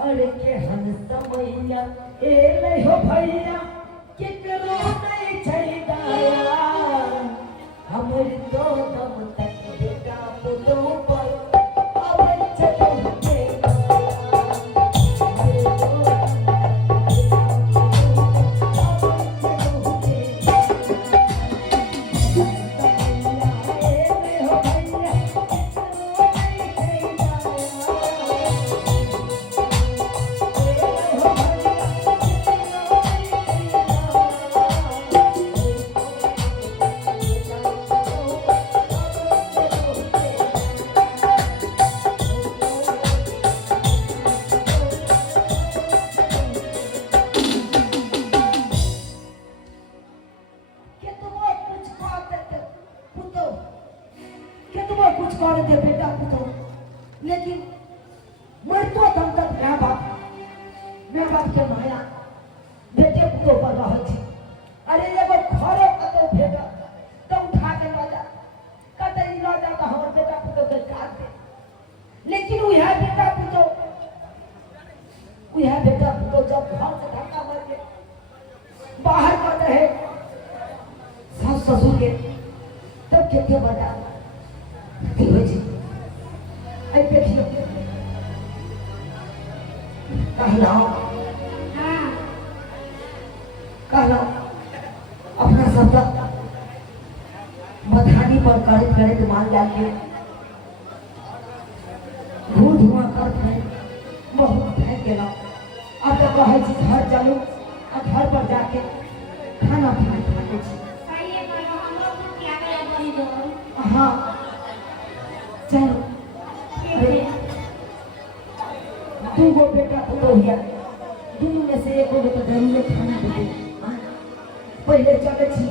अरे के हन समैया एले हो भैया केकरो नहीं छै दाया हमर तो दम तक बेटा पुतो पर अबै चलो के अपना शब्द मधानी पर करत मान जाके धुआं करत बहुत फेंक गेला अब तो कहे छी घर चलू आ घर पर जाके खाना पीना खाते छी हाँ चलो दू गो बेटा पुतोहिया दोनों में से एक गो तो जरूर खाना देते पहले चले छी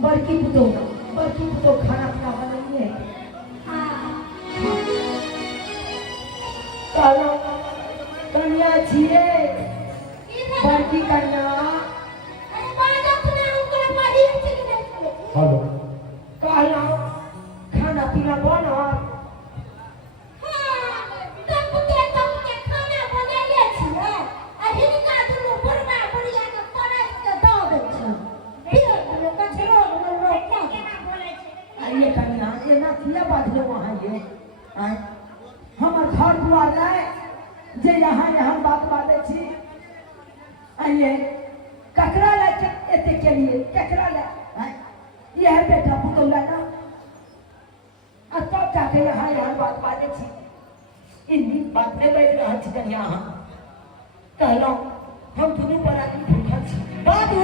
बड़की पुतो खाना पीना बनानी है कहलो कन्या छिए बड़की कन्या हेलो कहलो खाना पीना बना हमर घर दुआर लाए जे यहाँ बात बाते छी आइए ककरा ला एते के लिए ककरा ला यह बेटा पुतौला ना आ तब जाके यहाँ बात बाते छी इन बात में बैठ रहा छी यहाँ कहलो हम दुनू पर आदमी भूखल छी बाबू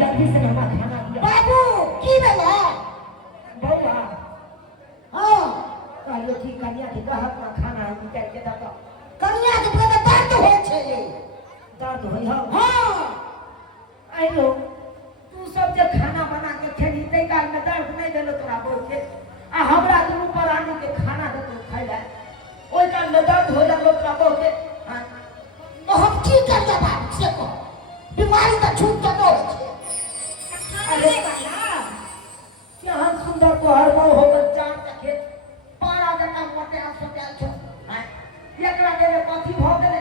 जल्दी से हमरा खाना दिया बाबू की भेला बौआ हाँ कहलो कि कन्या के दहक ना खाना निकाल के दतो कन्या के पेट दर्द होय छै दर्द होय हां आइलो तू सब जे खाना बना के खेली तै काल में दर्द नहीं देलो तोरा बोल के आ हमरा दुनू पर आनी के खाना देतो खाइ ले ओइ काल में दर्द होय लागलो तोरा बोल के तो हम की करबे बाप से को बीमारी त छूट के दो अरे क्या हम सुंदर को हर मौ हो चार के पारा जका मोटे आ सोटेल छ एकरा देले कथि भ गेले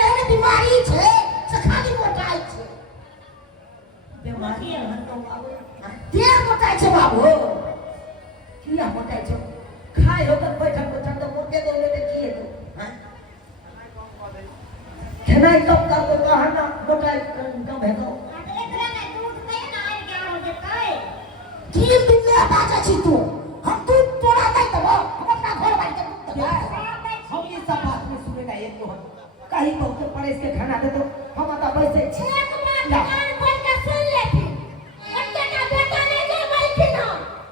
एहन बीमारी छै से खाली मोटाई छै बीमारी हन तो बाबू देह मोटाई छै बाबू किया मोटाई छै खाय हो त बैठल बैठल तो मोटे देले ते की हेतौ खेनाई कब कर दो कहना मोटाई कम हेतौ एकरा ने दूध दे ना आइ क्या हो जेतै तीन दिन ले बाजा छी तू हम तू तोड़ा नहीं तब हम अपना घर बाहर के हम ये सब बात में सुने ना एक तो कहीं बहुत परेश के खाना दे दो हम आता बैठे छी एक बात कान खोल के सुन ले फिर ओते का बेटा ले जे बैठी ना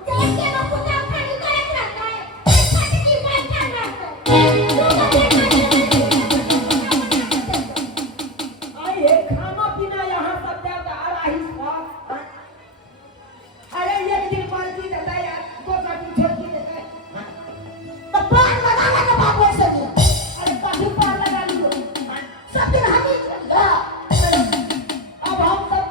जे के नो पूजा खाली करे रहता है फटकी बैठा रहता आए खाना पीना यहां सब ज्यादा आ रही स्वाद अरे एक दिन पार्टी देता है दो काटी छोटी देता है तो पान लगा लगा बाबू से अरे काफी पान लगा लियो सब दिन हम ही अब हम सब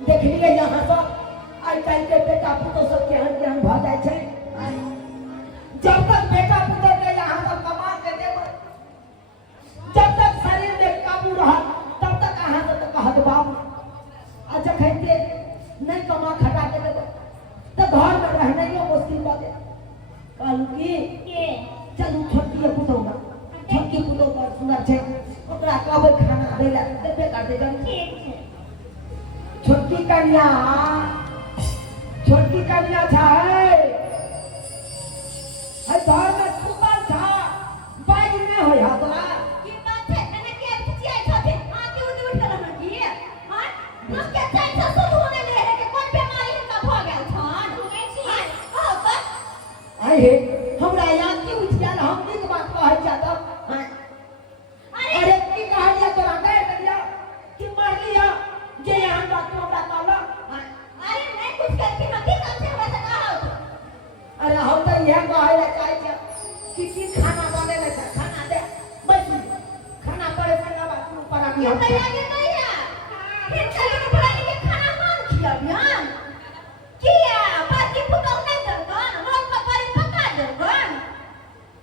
देखलिए यहाँ सब आई काल्हि के बेटा पुतोह सब केहन केहन भऽ जाइ छै। जब तक बेटा पुतोह के यहाँ सब कमा के देबै, जब तक शरीर में काबू रहत तब तक अहाँ सब कहत बाबू, आ जखन के नहीं कमा खटा के देबै तो घर में रहनाइयो मुश्किल भऽ जायत। कहलू की चलू छोटकी पुतोह में, छोटकी पुतोह बड़ सुंदर छै, ओकरा कहबै खाना दै ला देबे करतै। ठीक छै। छोटकी कन्या, छोटकी कन्या छै घर में सुतल छै, बाज नहीं होय हा तोरा। की बात छै? कने के छियै छथिन आ के उठ के रहना की हां लोग के चाय से शुद्ध होने ले है के कोन बीमारी हिनका भ गेल छन सुनै छी हां त आई हे हमरा याद की उठ गेल, हम नीक बात कहै छ त अरे की कहलिया तोरा कह दिया कि मर लिया जे यहाँ बात तू हमरा कहला। अरे नहीं कुछ करके मत काम से हमरा से कहा। अरे हम तो यह कहै ला चाहै छी कि खाना बने ले छै, खाना दे बस खाना पड़े से ना बात पर अभी हम तैयारी नहीं है फिर चले के बुलाने के खाना कौन खिलाबियान किया बात की पुतौ नहीं करगन रोज का पारी पका देगन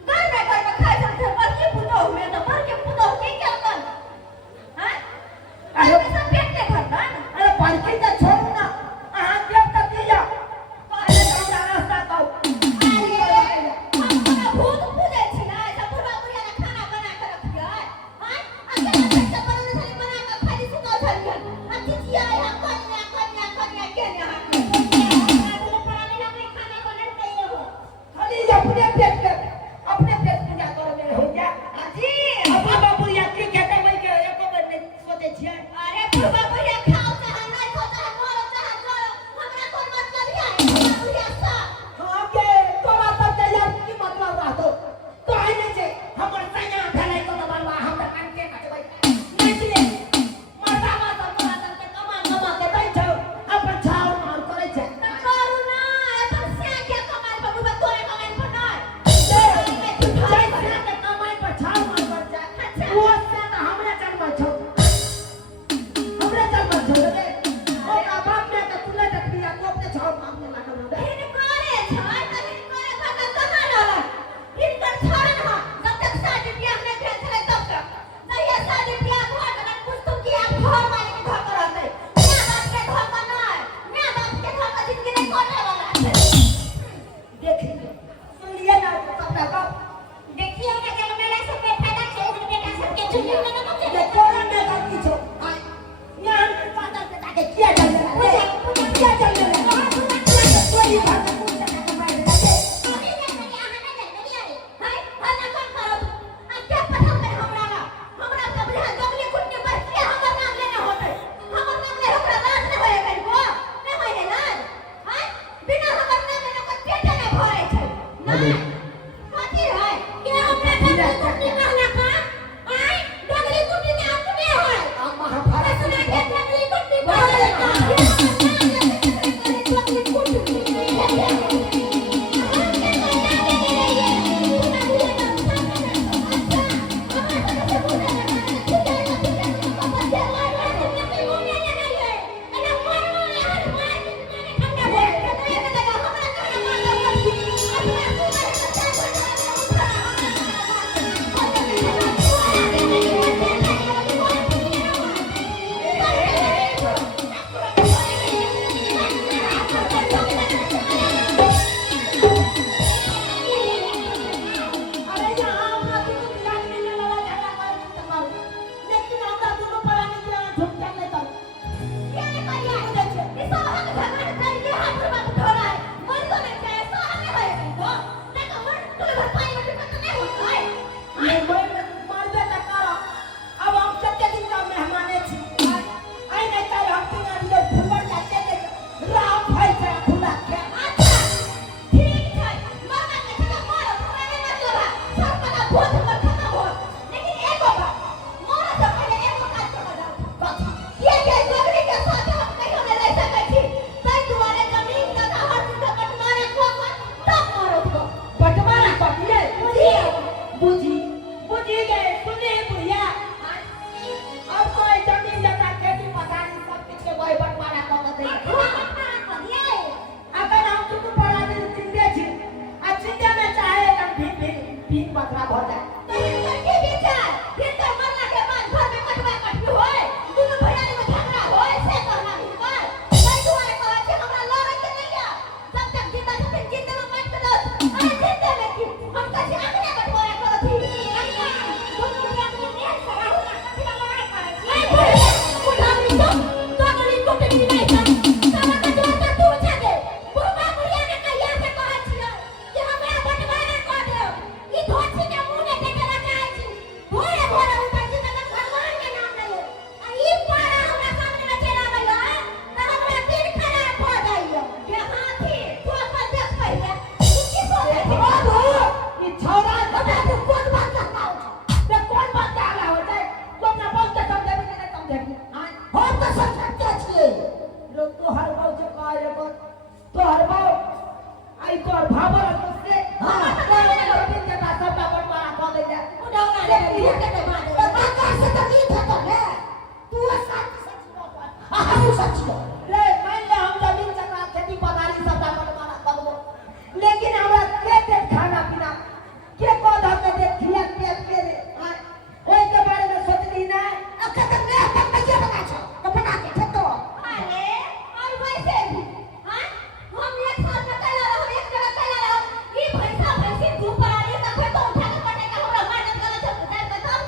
घर में खाए सकते पर की पुतौ में तो पर के पुतौ की करगन हैं अरे सब पेट में भरगन। अरे पालकी तो छोड़ ना, अहाँ देव तक दिया पहले हमरा रास्ता कहू। भूत पूजे छी ना सब बुढ़ा बुढ़िया ने खाना बना के रखिए हैं अकेले से बनने से बना जो काय रे तो हर बार आई तो हर भावर से हां तो दिन के बाद सब बाबा मारा को दे दे उड़ाओ ना ये के बाद बाबा से तो नहीं था तो ले तू सच सच बात हम सच ले मान ले हम जमीन जगह खेती पदारी सब बाबा मारा कर दो लेकिन हमरा के खाना पीना के पौधा के दे खिया के रे ओए के बारे में सोचली ना अब तक मैं तक कैसे बना छो तो बना के खेतो अरे और वैसे भी हां हम एक साथ में कला रहो एक जगह कला रहो ये भैंसा भैंसी धूप पर आ रही है फिर तो उठा के पड़े का हमरा मेहनत करे छो बताए बताओ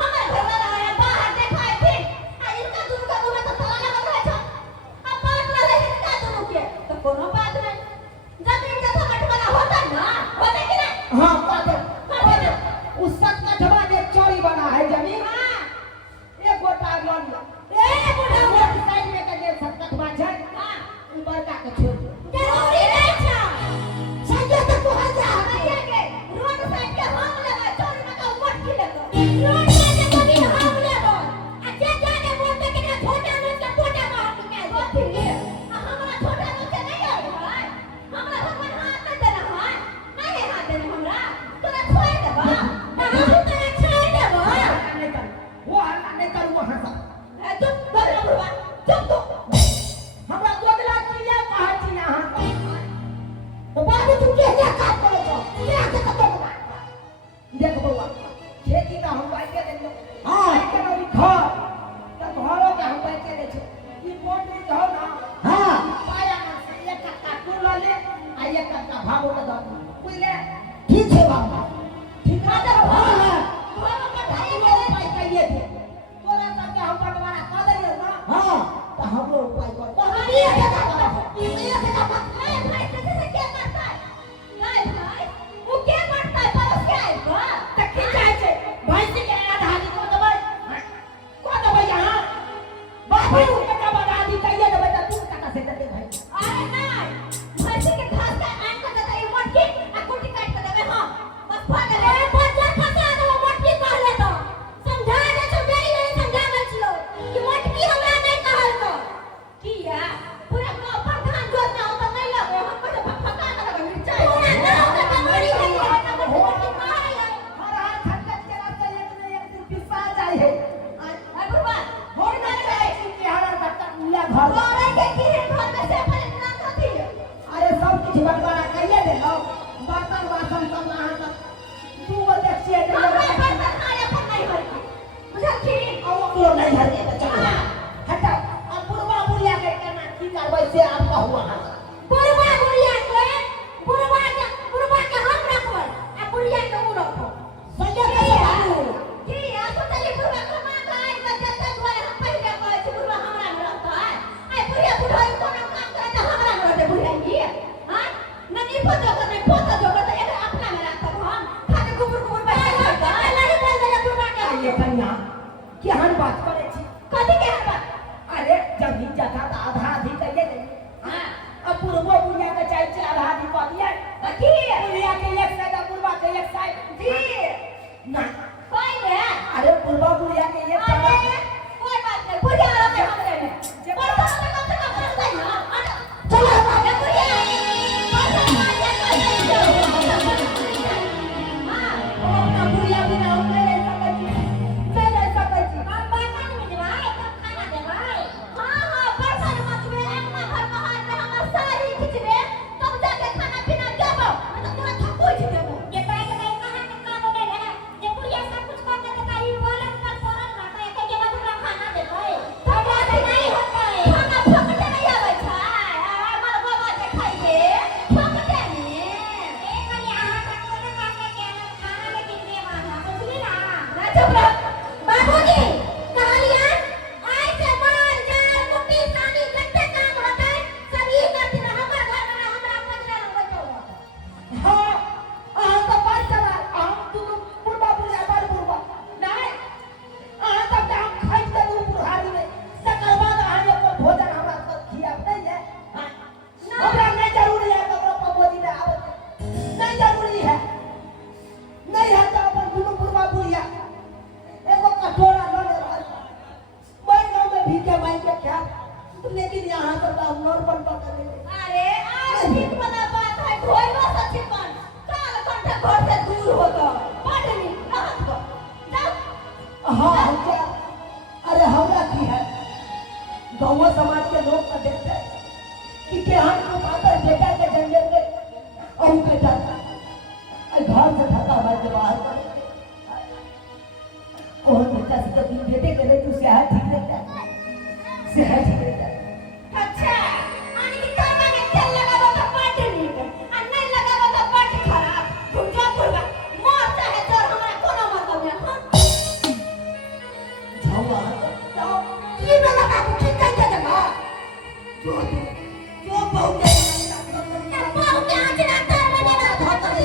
हमारे घर में रहे बाहर देखाए थे आ इनका दोनों का दोनों तो साला लगा रहे छो अब बात ना रहे इनका दोनों के तो कोनो बात नहीं जमीन जैसा बंटवारा होता ना होता कि नहीं हां बात उस सच का जवान एक चोरी बना है जमीन हां एक गोटा लोन ए बुढ़ा रोड साइड में का जे सटकट बा छै हां ऊपर का के छोड़ जरूरी नहीं था संजय तो तू आ जा भैया के रोड साइड के हम लगा चोरी में का मटकी लेको रोड साइड के जमीन हम लेको आ जे जाने बोलते कि ना छोटा में के पोटा मार के बोती हमरा छोटा में के नहीं आवे भाई हमरा भगवान हाथ में देना है नहीं हाथ देना हमरा तोरा छोड़ देबा ना हम तोरा छोड़ देबा नहीं कर वो हल्ला नहीं कर वो हंसा चुप कर बुढ़वा चुप तू हमरा गोदला किया कहा छी यहां तो बाबू तू के क्या काम करो छो ले आके कतो देख बउआ खेती का हम बाइके दे हां के नवी घर तो घरों के हम बाइके दे छो ई बोर्ड में जाओ ना हां पाया में से एक कट्टा तू ले आ एक कट्टा भागो के दो बुझले ठीक है बाबा ठीक है तो हां घर का ढाई हम लोग उपाय करिए थे तोरा सब के हम बंटवारा कर दिए ना हां तो हम लोग उपाय कर तो हम ये के का ए भाई कैसे क्या करता है नहीं भाई वो क्या करता है परोस क्या है बा तो खिंचाए छे भैंस के आधा आधी को दबाई यहां बाबू के का बड़ा आधी कहिए देबे त तू काटा से दे भाई अरे नहीं भैंसी के घास का आन कर देता है मटकी आ कुटी काट कर देबे हां बस भाग ले बच्चा फंसा दो मटकी कह ले तो समझा दे तो मेरी नहीं समझा मत लो कि मटकी हमरा नहीं कहल तो किया पूरा गांव प्रधान जोत ना हो तो नहीं लगे हम को तो फका कर लगे मिर्चा पूरा गांव का कमरी है ना हो की मार है हर हर खटखट के रास्ते एक न एक दिन पिसा जाए है अरे बुढ़वा हो ना जाए कि हर हर खटखट मिया घर औरे के की घर में से अपने नाम होती है अरे सब कुछ बंटवारा कहिए दे लो बर्तन वासन सब ना हाथ तू वो देखिए दे हमरा बर्तन खाए अपन नहीं होई बुझल छी और वो नहीं धर के चल हटा अब बुढ़वा बुढ़िया के करना की कार्रवाई से आपका हुआ है बुढ़वा के हम रखबै आ बुढ़िया के उ रखो संजय के बाबू की आ तो चली बुढ़वा के मां का आई त जत्ता दुआरे हम पहिले कहै छी बुढ़वा हमरा में रहता है आई बुढ़िया बुढ़ाई कोनो काम करे त हमरा में रहते बुढ़िया की हां ननी फोटो के नहीं फोटो जो के एक अपना में रखब हम खाली गुबुर बैठ करता नहीं बोल दे बुढ़वा के ये कन्या केहन बात करे छी कथि के हबा अरे जमीन जगह आधा आधी कहिए दे हां कि केहन को माता बेटा के जंगल में और बेटा घर से ढका भाई के बाहर कर कौन बेटा से तो बेटे के लिए तू सेहत ठीक रहता सेहत ठीक रहता अच्छा आने की कामा में तेल लगावा तो पार्टी नहीं के और नहीं लगावा तो पार्टी खराब तुम जो बोलबा मोर चाहे तो हमरा कोनो मतलब नहीं हां जाओ ये वाला बाबू ठीक कर दे ना जो बहुत है बहुत आज ना कर बने ना धोता दे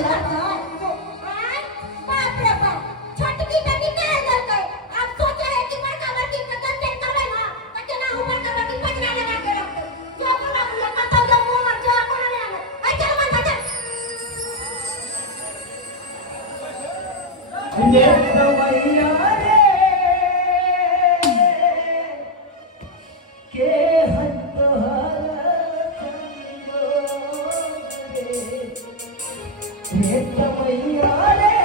बाप रे बाप छोटकी बेटी कह दे गए आप सोच रहे कि बड़का बेटी का कंटेंट करे ना तो केना उमर का बेटी पचना लगा के रख दे जो बोला मुझे पता जो मुंह मर जो कोनो नहीं आवे आई चल मन बचा ये रवैया रे के हंत ये रवैया रे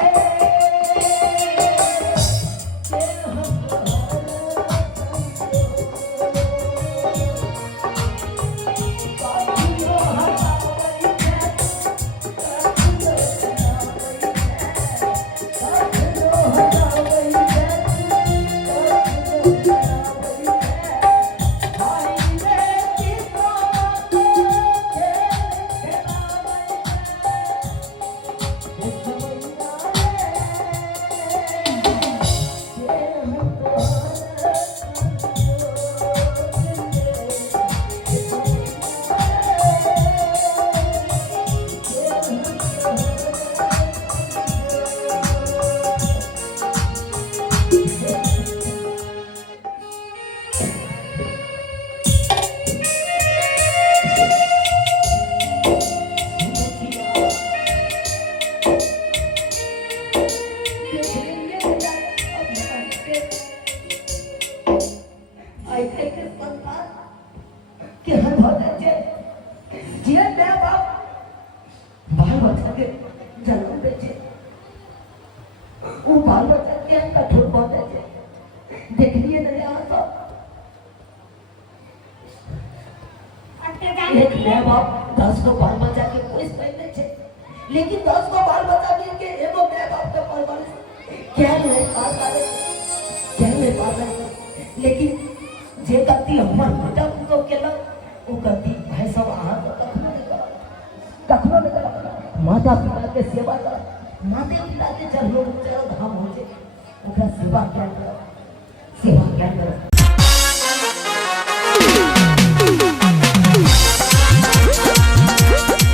देखिए ना तो एक माँ बाप 10 को बाल बच्चा के कोई पहले छे लेकिन 10 को बाल बच्चा मिल के एगो माँ बाप के परवरिश क्या नहीं पास लेकिन जे गलती हमर बेटा को केला ओ गलती भाई सब आहा कखनो नहीं करा माता पिता के सेवा कर माता पिता के चरणों में धाम हो जे ओकरा सेवा क्या कर